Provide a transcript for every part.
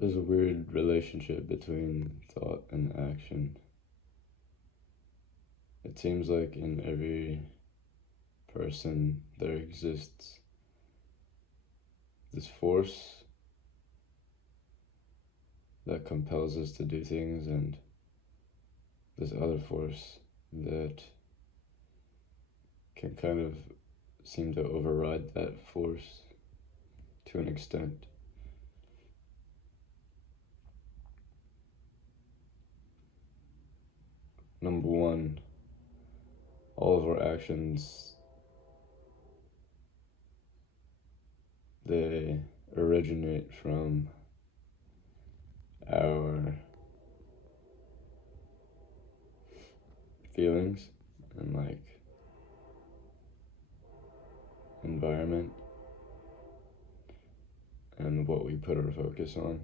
There's a weird relationship between thought and action. It seems like in every person there exists this force that compels us to do things, and this other force that can kind of seem to override that force to an extent. Number one, all of our actions, they originate from our feelings and like environment and what we put our focus on.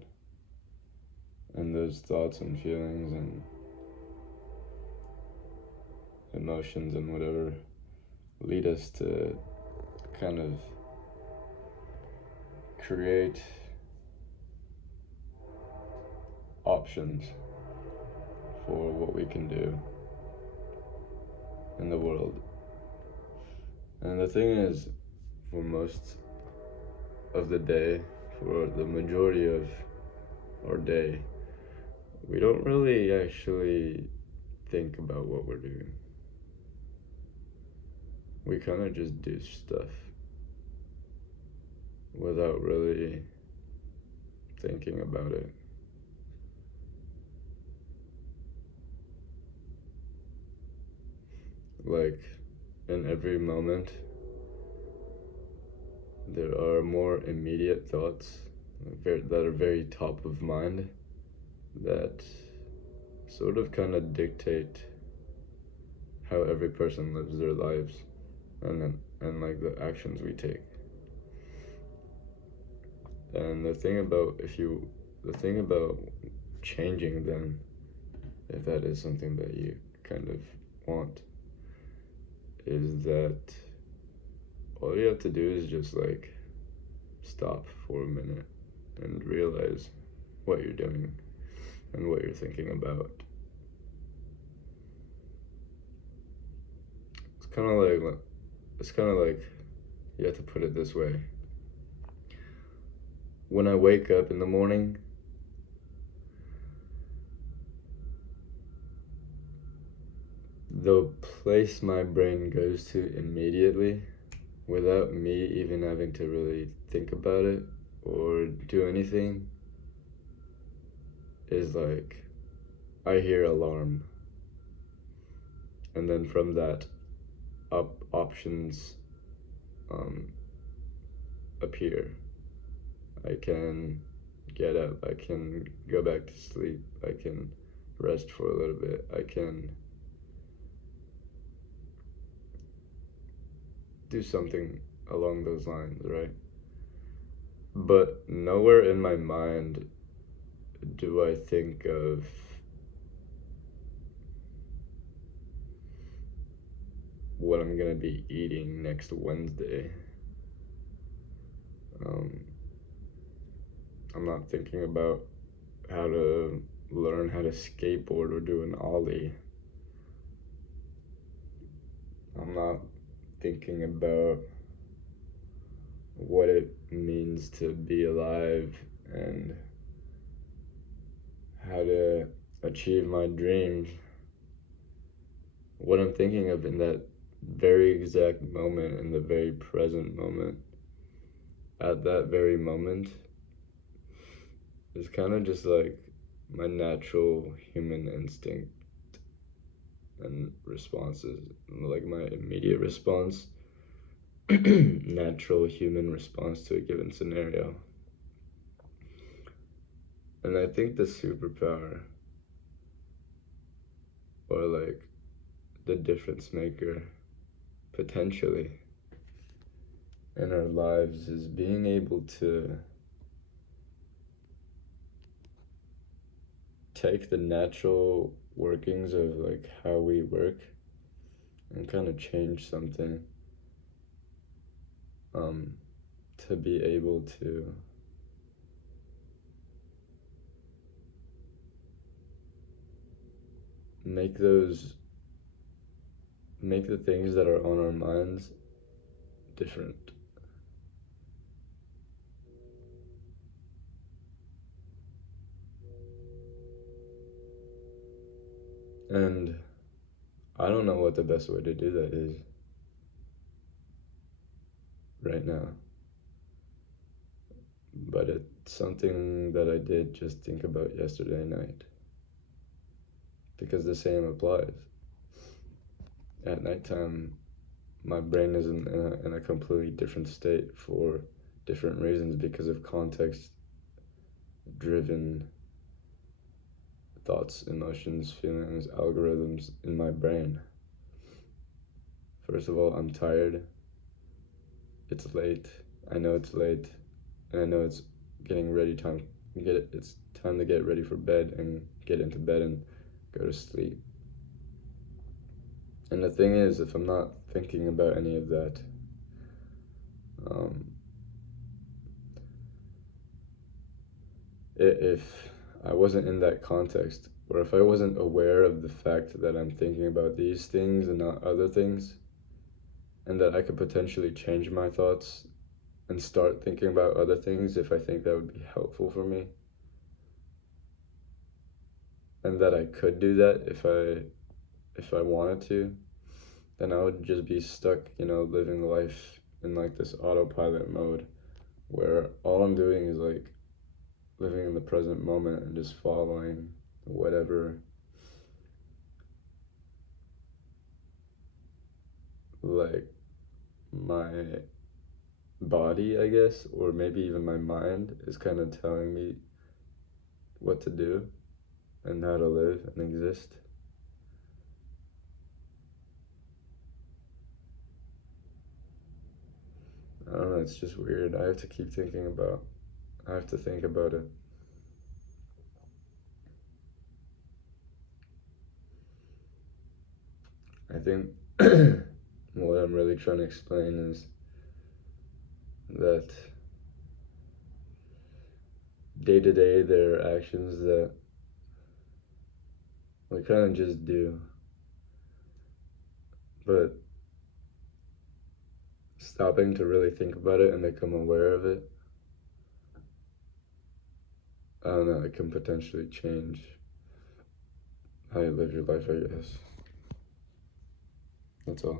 And those thoughts and feelings and emotions and whatever lead us to kind of create options for what we can do in the world. And the thing is, for most of the day, for the majority of our day, we don't really actually think about what we're doing. We kind of just do stuff without really thinking about it. Like, in every moment, there are more immediate thoughts that are very top of mind that sort of kind of dictate how every person lives their lives and like the actions we take. And the thing about changing them, if that is something that you kind of want, is that all you have to do is just like stop for a minute and realize what you're doing and what you're thinking about. It's kind of like you have to put it this way. When I wake up in the morning, the place my brain goes to immediately, without me even having to really think about it or do anything, is like I hear alarm. And then from that, options um, appear. I can get up, I can go back to sleep, I can rest for a little bit, I can do something along those lines, right? But nowhere in my mind do I think of what I'm gonna be eating next Wednesday. Um, I'm not thinking about how to learn how to skateboard or do an ollie. I'm not thinking about what it means to be alive and how to achieve my dreams. What I'm thinking of in that very exact moment, in the very present moment, at that very moment, is kind of just like my natural human instinct and responses, like my immediate response, natural human response to a given scenario. And I think the superpower, or like the difference maker, potentially, in our lives is being able to take the natural workings of like how we work and kind of change something, um, to be able to make the things that are on our minds different. And I don't know what the best way to do that is right now, but it's something that I did just think about yesterday night, because the same applies. At nighttime, my brain is in a completely different state for different reasons, because of context driven thoughts, emotions, feelings, algorithms in my brain. First of all, I'm tired. It's late. I know it's late, and I know it's getting ready time. It's time to get ready for bed and get into bed and go to sleep. And the thing is, if I'm not thinking about any of that, um, if I wasn't in that context, or if I wasn't aware of the fact that I'm thinking about these things and not other things, and that I could potentially change my thoughts and start thinking about other things if I think that would be helpful for me, and that I could do that if I wanted to, then I would just be stuck, living life in like this autopilot mode where all I'm doing is like living in the present moment and just following whatever like my body, I guess, or maybe even my mind is kind of telling me what to do and how to live and exist. I don't know, it's just weird. I have to keep thinking about I have to think about it. I think what I'm really trying to explain is that day to day there are actions that we kind of just do, but stopping to really think about it and become aware of it, I don't know, it can potentially change how you live your life, I guess. That's all.